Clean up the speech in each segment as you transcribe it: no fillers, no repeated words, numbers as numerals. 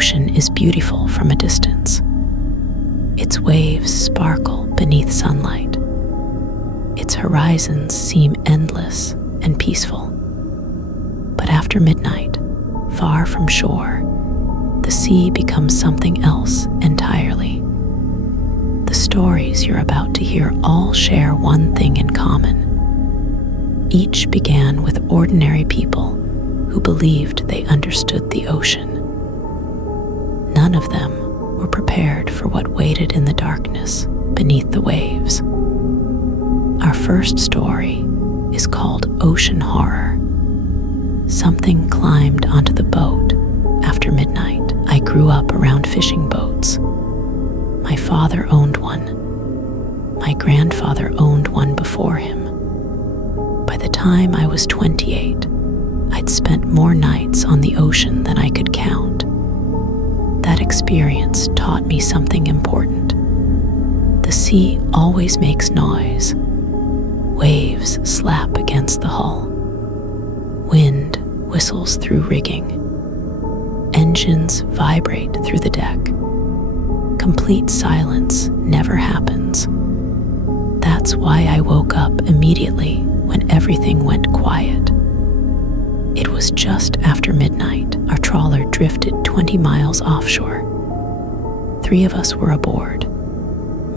ocean is beautiful from a distance. Its waves sparkle beneath sunlight. Its horizons seem endless and peaceful. But after midnight, far from shore, the sea becomes something else entirely. The stories you're about to hear all share one thing in common. Each began with ordinary people who believed they understood the ocean. None of them were prepared for what waited in the darkness beneath the waves. Our first story is called Ocean Horror. Something climbed onto the boat after midnight. I grew up around fishing boats. My father owned one. My grandfather owned one before him. By the time I was 28, I'd spent more nights on the ocean than I could count. That experience taught me something important. The sea always makes noise. Waves slap against the hull. Wind whistles through rigging. Engines vibrate through the deck. Complete silence never happens. That's why I woke up immediately when everything went quiet. It was just after midnight. Our trawler drifted 20 miles offshore. 3 of us were aboard.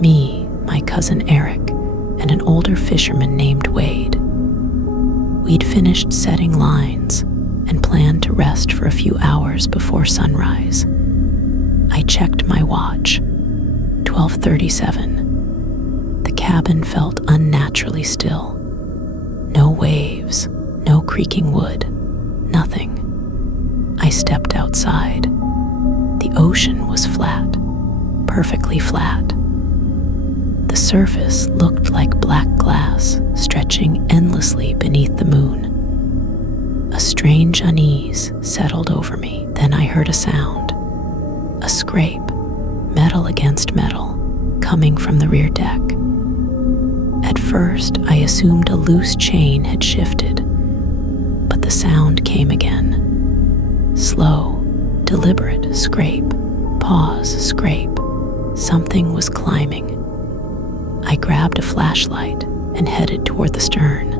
Me, my cousin Eric, and an older fisherman named Wade. We'd finished setting lines and planned to rest for a few hours before sunrise. I checked my watch. 12:37. The cabin felt unnaturally still. No waves, no creaking wood, nothing. I stepped outside. The ocean was flat, perfectly flat. The surface looked like black glass stretching endlessly beneath the moon. A strange unease settled over me. Then I heard a sound. A scrape, metal against metal, coming from the rear deck. At first, I assumed a loose chain had shifted, but the sound came again. Slow, deliberate scrape, pause, scrape. Something was climbing. I grabbed a flashlight and headed toward the stern.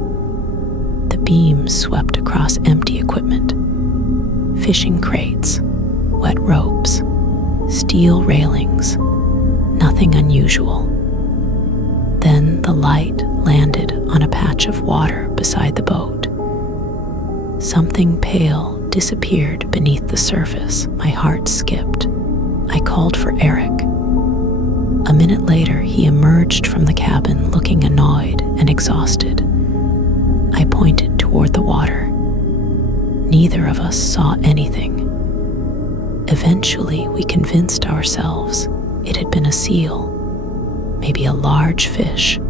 The beams swept across empty equipment. Fishing crates, wet ropes, steel railings, nothing unusual. Then the light landed on a patch of water beside the boat. Something pale disappeared beneath the surface. My heart skipped. I called for Eric. A minute later, he emerged from the cabin looking annoyed and exhausted. I pointed toward the water. Neither of us saw anything. Eventually, we convinced ourselves it had been a seal, maybe a large fish,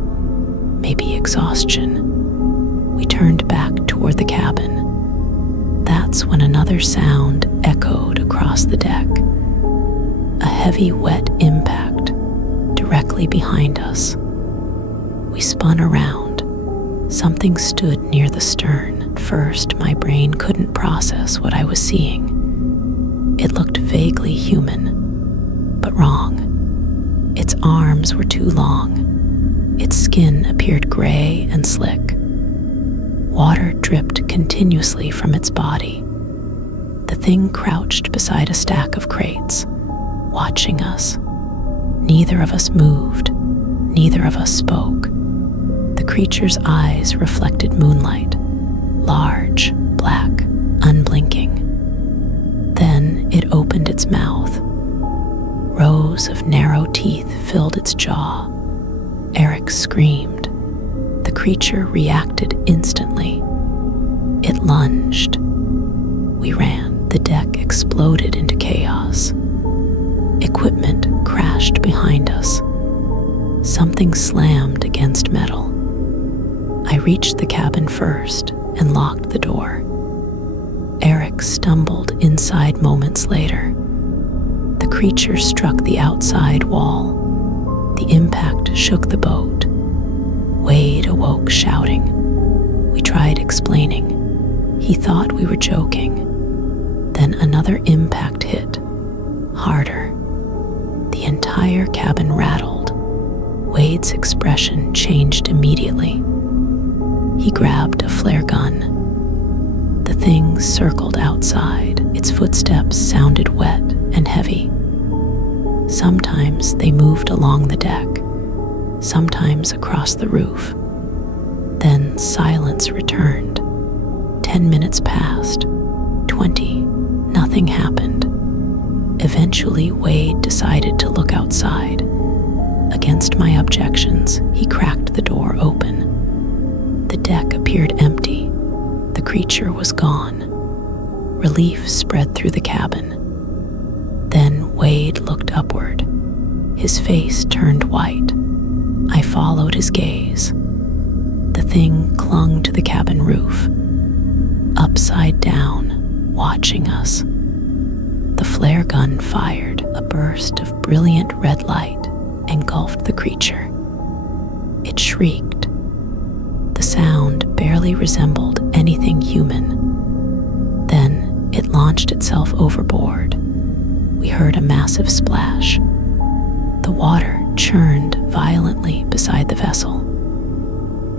maybe exhaustion. We turned back toward the cabin. That's when another sound echoed across the deck. A heavy, wet impact directly behind us. We spun around. Something stood near the stern. At first, my brain couldn't process what I was seeing. It looked vaguely human, but wrong. Its arms were too long. Its skin appeared gray and slick. Water dripped continuously from its body. The thing crouched beside a stack of crates, watching us. Neither of us moved. Neither of us spoke. The creature's eyes reflected moonlight, large, black, unblinking. Then it opened its mouth. Rows of narrow teeth filled its jaw. Eric screamed. The creature reacted instantly. It lunged. We ran. The deck exploded into chaos. Equipment crashed behind us. Something slammed against metal. I reached the cabin first and locked the door. Eric stumbled inside moments later. The creature struck the outside wall. The impact shook the boat. Wade awoke shouting. We tried explaining. He thought we were joking. Then another impact hit. harder. The entire cabin rattled. Wade's expression changed immediately. He grabbed a flare gun. The thing circled outside. Its footsteps sounded wet and heavy. Sometimes they moved along the deck, sometimes across the roof. Then silence returned. 10 minutes passed. 20. Nothing happened. Eventually, Wade decided to look outside. Against my objections, he cracked the door open. The deck appeared empty. The creature was gone. Relief spread through the cabin. Then Wade looked upward. His face turned white. I followed his gaze. The thing clung to the cabin roof, upside down, watching us. The flare gun fired. A burst of brilliant red light engulfed the creature. It shrieked. The sound barely resembled anything human. Then it launched itself overboard. We heard a massive splash. The water churned violently beside the vessel.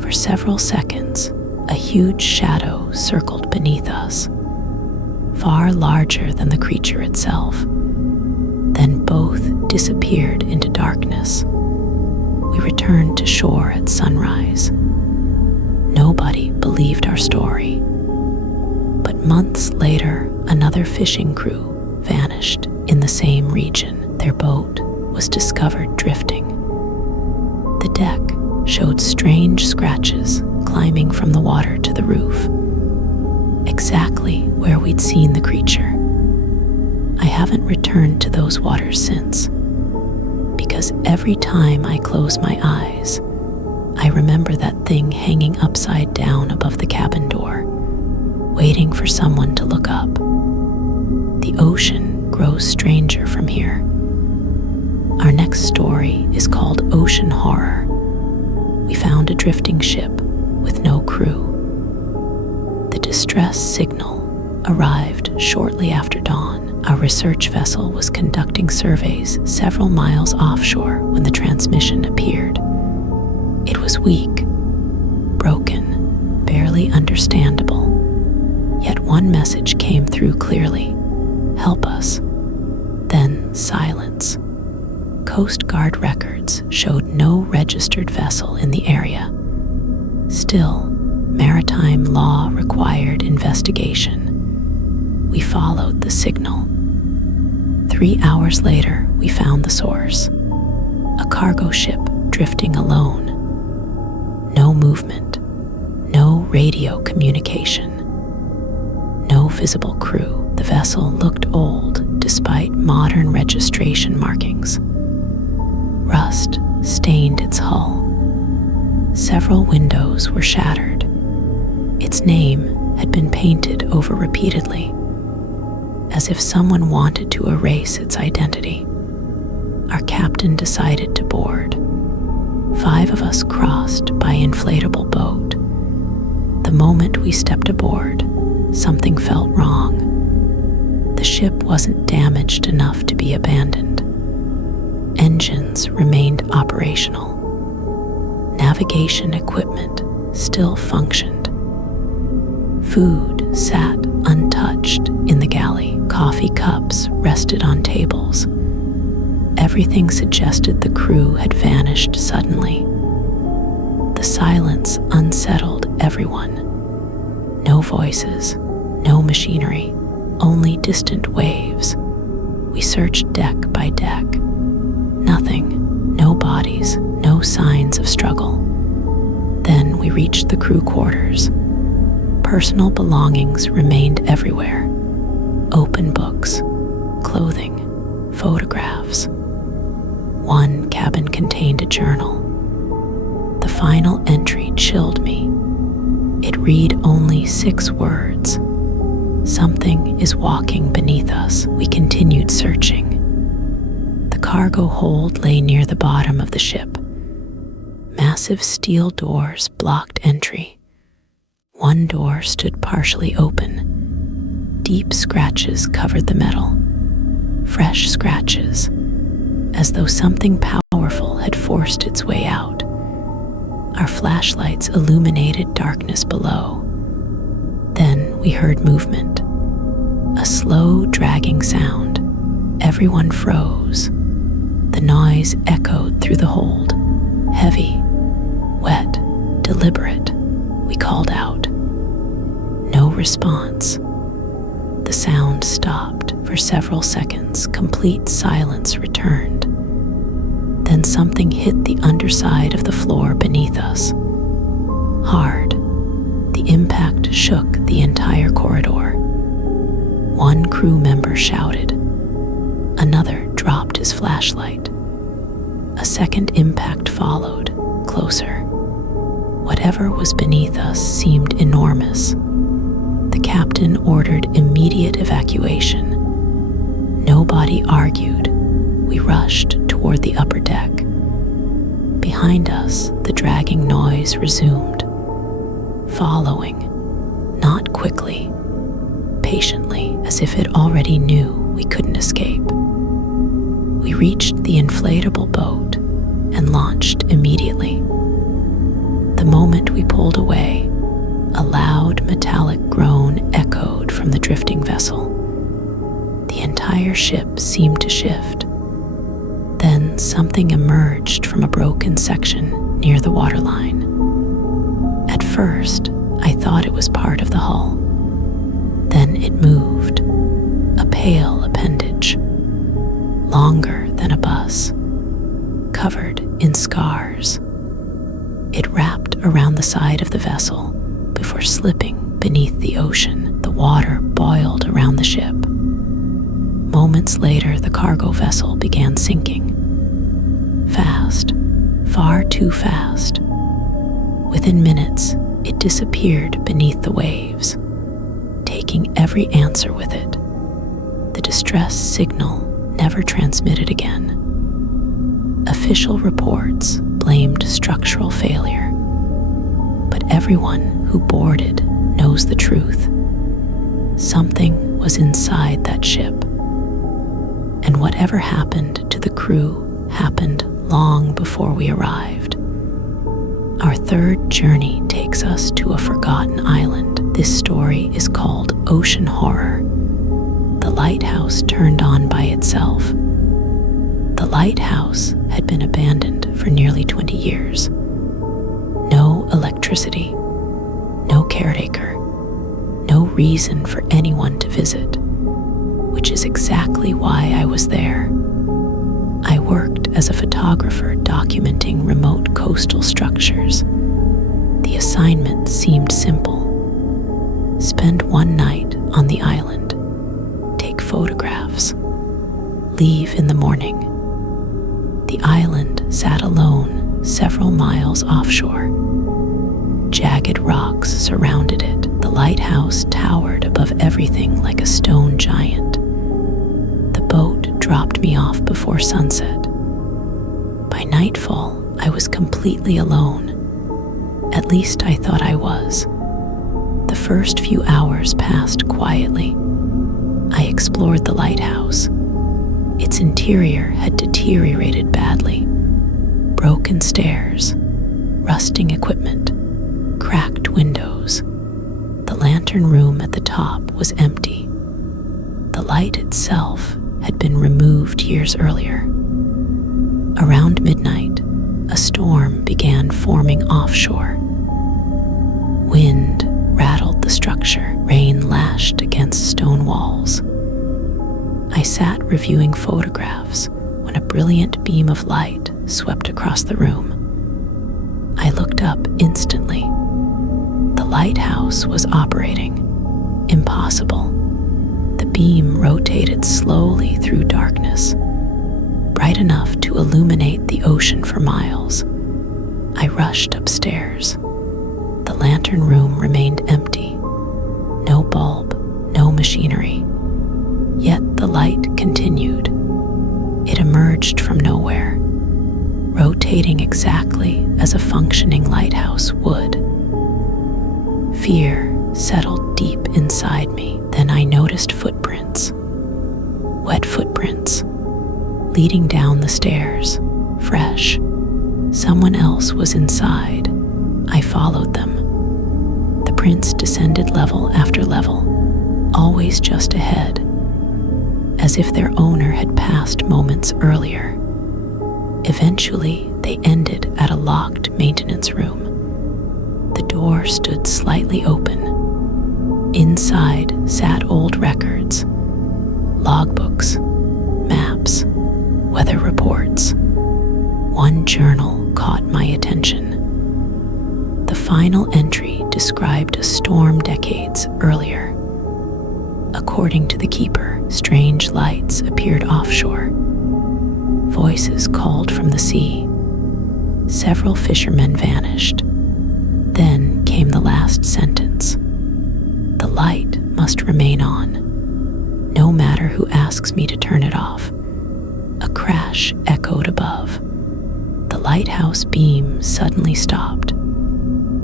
For several seconds, a huge shadow circled beneath us, far larger than the creature itself. Then both disappeared into darkness. We returned to shore at sunrise. Nobody believed our story. But months later, another fishing crew vanished in the same region. Their boat was discovered drifting. The deck showed strange scratches climbing from the water to the roof, exactly where we'd seen the creature. I haven't returned to those waters since, because every time I close my eyes, I remember that thing hanging upside down above the cabin door, waiting for someone to look up. The ocean grows stranger from here. Our next story is called Ocean Horror. We found a drifting ship with no crew. The distress signal arrived shortly after dawn. Our research vessel was conducting surveys several miles offshore when the transmission appeared. It was weak, broken, barely understandable. Yet one message came through clearly: help us. Then silence. Coast Guard records showed no registered vessel in the area. Still, maritime law required investigation. We followed the signal. 3 hours later, we found the source: a cargo ship drifting alone. No movement, no radio communication, no visible crew. The vessel looked old despite modern registration markings. Rust stained its hull. Several windows were shattered. Its name had been painted over repeatedly, as if someone wanted to erase its identity. Our captain decided to board. 5 of us crossed by inflatable boat. The moment we stepped aboard, something felt wrong. The ship wasn't damaged enough to be abandoned. Engines remained operational. Navigation equipment still functioned. Food sat untouched in the galley. Coffee cups rested on tables. Everything suggested the crew had vanished suddenly. The silence unsettled everyone. No voices, no machinery, only distant waves. We searched deck by deck. Nothing, no bodies, no signs of struggle. Then we reached the crew quarters. Personal belongings remained everywhere. Open books, clothing, photographs. One cabin contained a journal. The final entry chilled me. It read only 6 words. Something is walking beneath us. We continued searching. The cargo hold lay near the bottom of the ship. Massive steel doors blocked entry. One door stood partially open. Deep scratches covered the metal. fresh scratches, as though something powerful had forced its way out. Our flashlights illuminated darkness below. Then we heard movement, a slow, dragging sound. Everyone froze. The noise echoed through the hold, heavy, wet, deliberate. We called out. No response. The sound stopped for several seconds. Complete silence returned. Then something hit the underside of the floor beneath us. Hard. The impact shook the entire corridor. One crew member shouted. Another dropped his flashlight. A second impact followed, closer. Whatever was beneath us seemed enormous. The captain ordered immediate evacuation. Nobody argued. We rushed toward the upper deck. Behind us, the dragging noise resumed, following, not quickly, patiently, as if it already knew we couldn't escape. We reached the inflatable boat and launched immediately. The moment we pulled away, a loud metallic groan echoed from the drifting vessel. The entire ship seemed to shift. Then something emerged from a broken section near the waterline. At first, I thought it was part of the hull. Then it moved, a pale appendage, longer than a bus, covered in scars. It wrapped around the side of the vessel before slipping beneath the ocean. The water boiled around the ship. Moments later, the cargo vessel began sinking. Fast, far too fast. Within minutes, it disappeared beneath the waves, taking every answer with it. The distress signal never transmitted again. Official reports blamed structural failure, but everyone who boarded knows the truth. Something was inside that ship, and whatever happened to the crew happened long before we arrived. Our third journey takes us to a forgotten island. This story is called Ocean Horror. The lighthouse turned on by itself. The lighthouse had been abandoned for nearly 20 years. No electricity, no caretaker, no reason for anyone to visit, which is exactly why I was there. I worked as a photographer documenting remote coastal structures. The assignment seemed simple. Spend one night on the island, take photographs, leave in the morning. The island sat alone several miles offshore. Jagged rocks surrounded it. The lighthouse towered above everything like a stone giant. The boat dropped me off before sunset. By nightfall, I was completely alone. At least I thought I was. The first few hours passed quietly. I explored the lighthouse. Its interior had deteriorated badly. Broken stairs, rusting equipment, cracked windows. The lantern room at the top was empty. The light itself had been removed years earlier. Around midnight, a storm began forming offshore. Wind rattled the structure. Rain lashed against stone walls. I sat reviewing photographs when a brilliant beam of light swept across the room. I looked up instantly. The lighthouse was operating. Impossible. The beam rotated slowly through darkness, bright enough to illuminate the ocean for miles. I rushed upstairs. The lantern room remained empty. No bulb, no machinery. Yet the light continued. It emerged from nowhere, rotating exactly as a functioning lighthouse would. Fear settled deep inside me. Then I noticed footprints. wet footprints leading down the stairs, fresh. Someone else was inside. I followed them. The prints descended level after level, always just ahead, as if their owner had passed moments earlier. Eventually, they ended at a locked maintenance room. The door stood slightly open. Inside sat old records, logbooks, maps, weather reports. One journal caught my attention. The final entry described a storm decades earlier. According to the keeper, strange lights appeared offshore. Voices called from the sea. Several fishermen vanished. Then came the last sentence. The light must remain on, no matter who asks me to turn it off. A crash echoed above. The lighthouse beam suddenly stopped.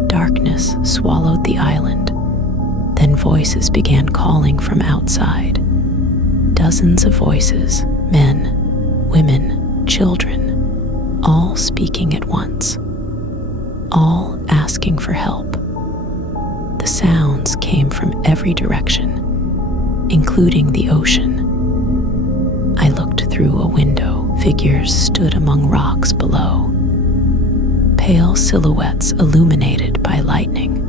Darkness swallowed the island. Then voices began calling from outside. Dozens of voices, men, women, children, all speaking at once, all asking for help. The sounds came from every direction, including the ocean. I looked through a window. Figures stood among rocks below, pale silhouettes illuminated by lightning,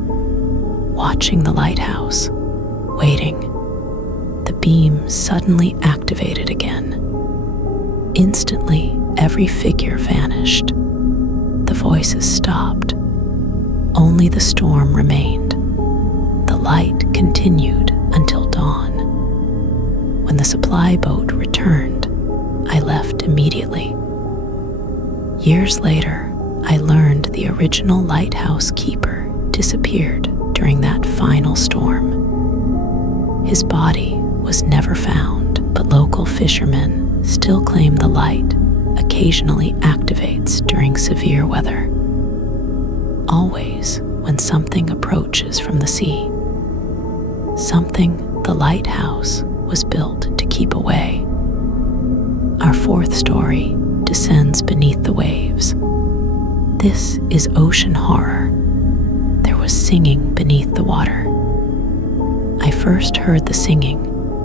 watching the lighthouse, waiting. The beam suddenly activated again. Instantly, every figure vanished. The voices stopped. Only the storm remained. The light continued until dawn. When the supply boat returned, I left immediately. Years later, I learned the original lighthouse keeper disappeared during that final storm. His body was never found, but local fishermen still claim the light occasionally activates during severe weather. Always when something approaches from the sea. Something the lighthouse was built to keep away. Our fourth story descends beneath the waves. This is ocean horror. There was singing beneath the water. I first heard the singing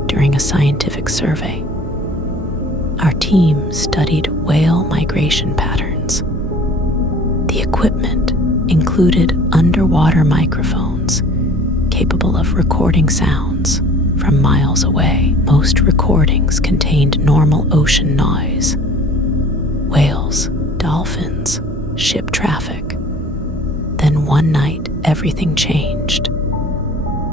during a scientific survey. Our team studied whale migration patterns. The equipment included underwater microphones capable of recording sounds from miles away. Most recordings contained normal ocean noise. Whales, dolphins, ship traffic. Then one night, everything changed.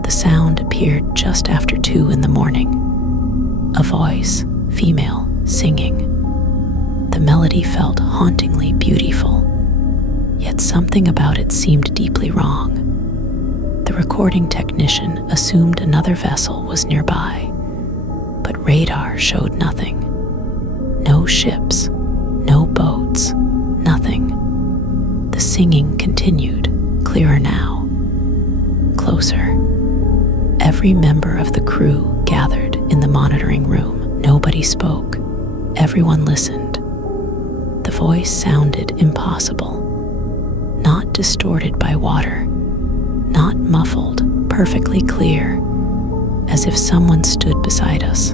The sound appeared just after 2 a.m. A voice, female, singing. The melody felt hauntingly beautiful, yet something about it seemed deeply wrong. The recording technician assumed another vessel was nearby, but radar showed nothing. No ships, no boats, nothing. The singing continued, clearer now, closer. Every member of the crew gathered in the monitoring room. Nobody spoke. Everyone listened. The voice sounded impossible, not distorted by water, not muffled, perfectly clear, as if someone stood beside us.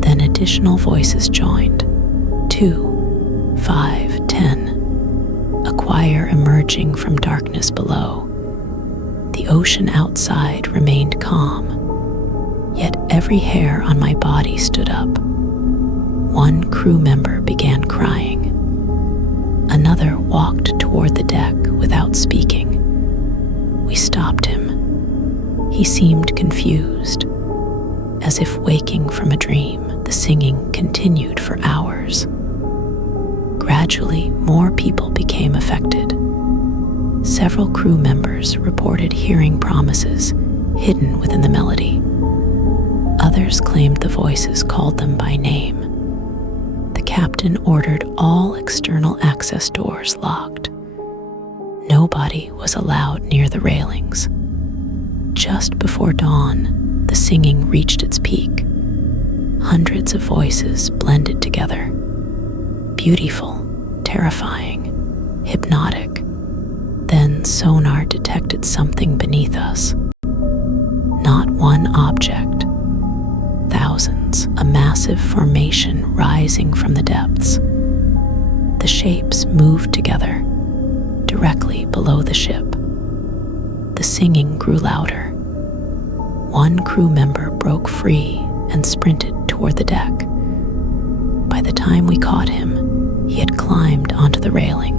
Then additional voices joined. 2, 5, 10. A choir emerging from darkness below. The ocean outside remained calm, yet every hair on my body stood up. One crew member began crying. Another walked toward the deck without speaking. We stopped him. He seemed confused, as if waking from a dream. The singing continued for hours. Gradually, more people became affected. Several crew members reported hearing promises hidden within the melody. Others claimed the voices called them by name. The captain ordered all external access doors locked. Nobody was allowed near the railings. Just before dawn, the singing reached its peak. Hundreds of voices blended together. Beautiful, terrifying, hypnotic. Then sonar detected something beneath us. Not one object. Thousands, a massive formation rising from the depths. The shapes moved together, directly below the ship. The singing grew louder. One crew member broke free and sprinted toward the deck. By the time we caught him, he had climbed onto the railing.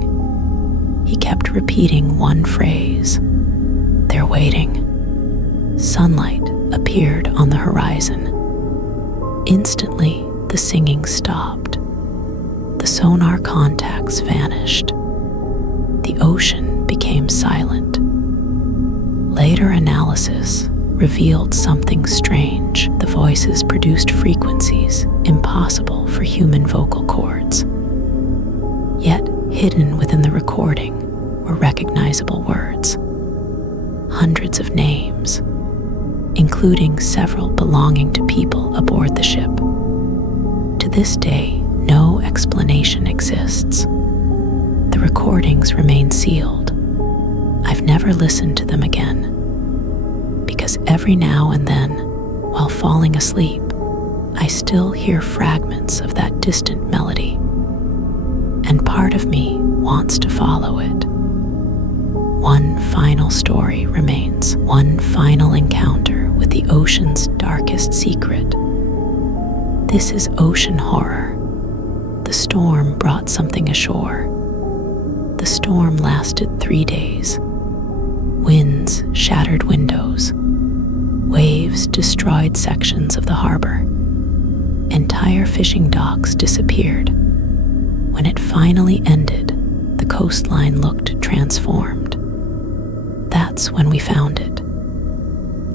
He kept repeating one phrase. "They're waiting." Sunlight appeared on the horizon. Instantly, the singing stopped. The sonar contacts vanished. The ocean became silent. Later analysis revealed something strange. The voices produced frequencies impossible for human vocal cords. Yet, hidden within the recording were recognizable words. Hundreds of names, including several belonging to people aboard the ship. To this day, no explanation exists. The recordings remain sealed. I've never listened to them again, because every now and then, while falling asleep, I still hear fragments of that distant melody, and part of me wants to follow it. One final story remains, one final encounter with the ocean's darkest secret. This is ocean horror. The storm brought something ashore. The storm lasted 3 days. Winds shattered windows. Waves destroyed sections of the harbor. Entire fishing docks disappeared. When it finally ended, the coastline looked transformed. That's when we found it.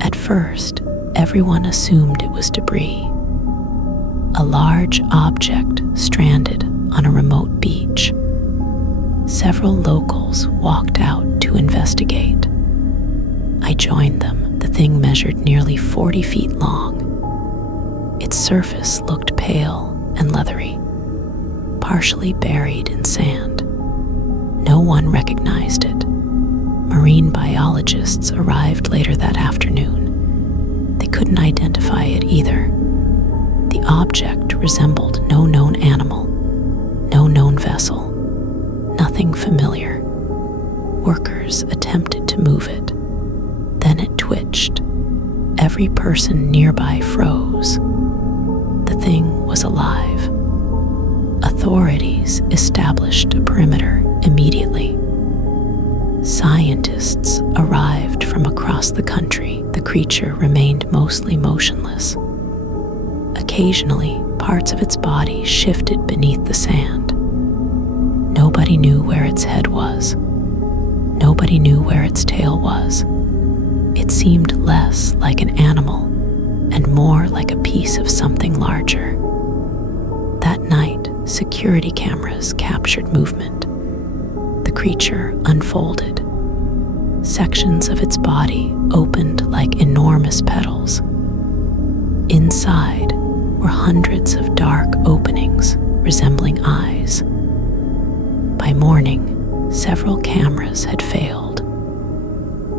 At first, everyone assumed it was debris. A large object stranded on a remote beach. Several locals walked out to investigate. I joined them. The thing measured nearly 40 feet long. Its surface looked pale and leathery, partially buried in sand. No one recognized it. Marine biologists arrived later that afternoon. They couldn't identify it either. The object resembled no known animal, no known vessel, nothing familiar. Workers attempted to move it. Then it twitched. Every person nearby froze. The thing was alive. Authorities established a perimeter immediately. Scientists arrived from across the country. The creature remained mostly motionless. Occasionally, parts of its body shifted beneath the sand. Nobody knew where its head was. Nobody knew where its tail was. It seemed less like an animal and more like a piece of something larger. That night, security cameras captured movement. The creature unfolded. Sections of its body opened like enormous petals. Inside were hundreds of dark openings resembling eyes. By morning, several cameras had failed.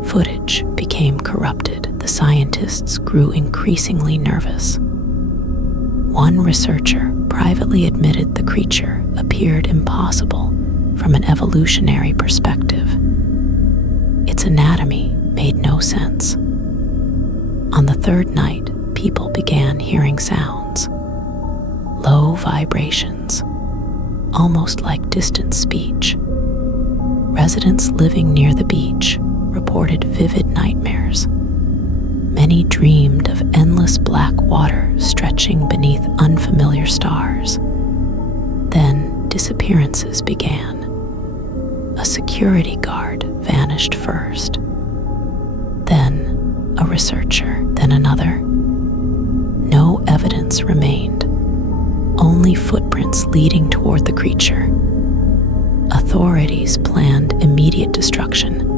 Footage became corrupted. The scientists grew increasingly nervous. One researcher privately admitted the creature appeared impossible from an evolutionary perspective. Its anatomy made no sense. On the third night, people began hearing sounds. Low vibrations, almost like distant speech. Residents living near the beach reported vivid nightmares. Many dreamed of endless black water stretching beneath unfamiliar stars. Then disappearances began. A security guard vanished first. Then a researcher, then another. No evidence remained, only footprints leading toward the creature. Authorities planned immediate destruction.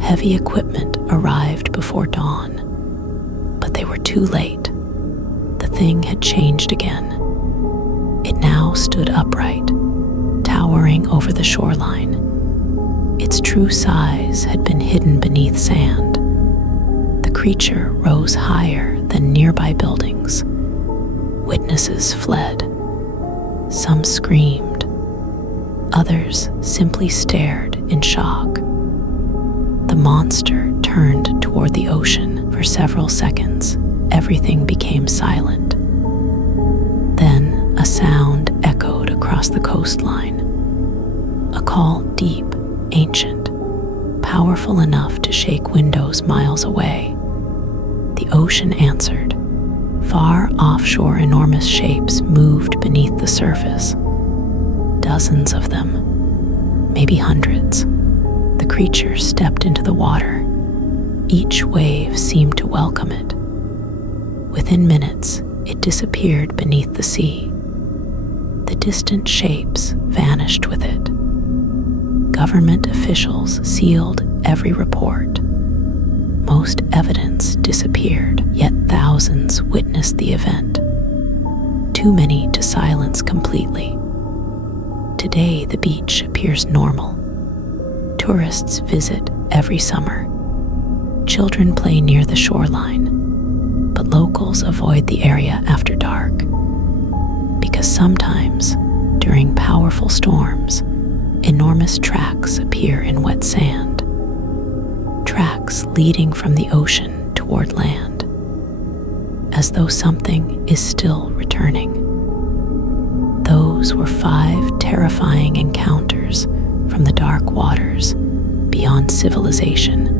Heavy equipment arrived before dawn, but they were too late. The thing had changed again. It now stood upright, towering over the shoreline. Its true size had been hidden beneath sand. The creature rose higher than nearby buildings. Witnesses fled. Some screamed. Others simply stared in shock. The monster turned toward the ocean for several seconds. Everything became silent. Then a sound echoed across the coastline. A call deep, ancient, powerful enough to shake windows miles away. The ocean answered. Far offshore, enormous shapes moved beneath the surface. Dozens of them, maybe hundreds. The creature stepped into the water. Each wave seemed to welcome it. Within minutes, it disappeared beneath the sea. The distant shapes vanished with it. Government officials sealed every report. Most evidence disappeared, yet thousands witnessed the event. Too many to silence completely. Today, the beach appears normal. Tourists visit every summer. Children play near the shoreline, but locals avoid the area after dark. Because sometimes, during powerful storms, enormous tracks appear in wet sand. Tracks leading from the ocean toward land, as though something is still returning. Those were 5 terrifying encounters from the dark waters beyond civilization.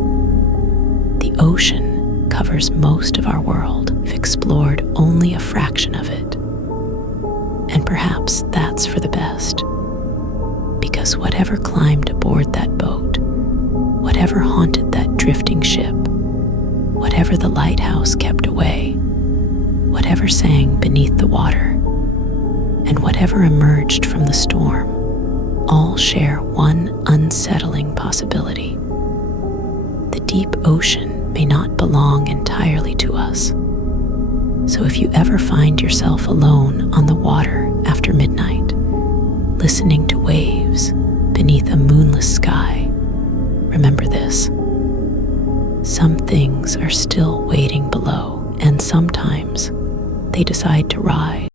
The ocean covers most of our world. We've explored only a fraction of it. And perhaps that's for the best. Because whatever climbed aboard that boat, whatever haunted that drifting ship, whatever the lighthouse kept away, whatever sang beneath the water, and whatever emerged from the storm, all share one unsettling possibility. The deep ocean may not belong entirely to us. So if you ever find yourself alone on the water after midnight, listening to waves beneath a moonless sky, remember this. Some things are still waiting below, and sometimes they decide to rise.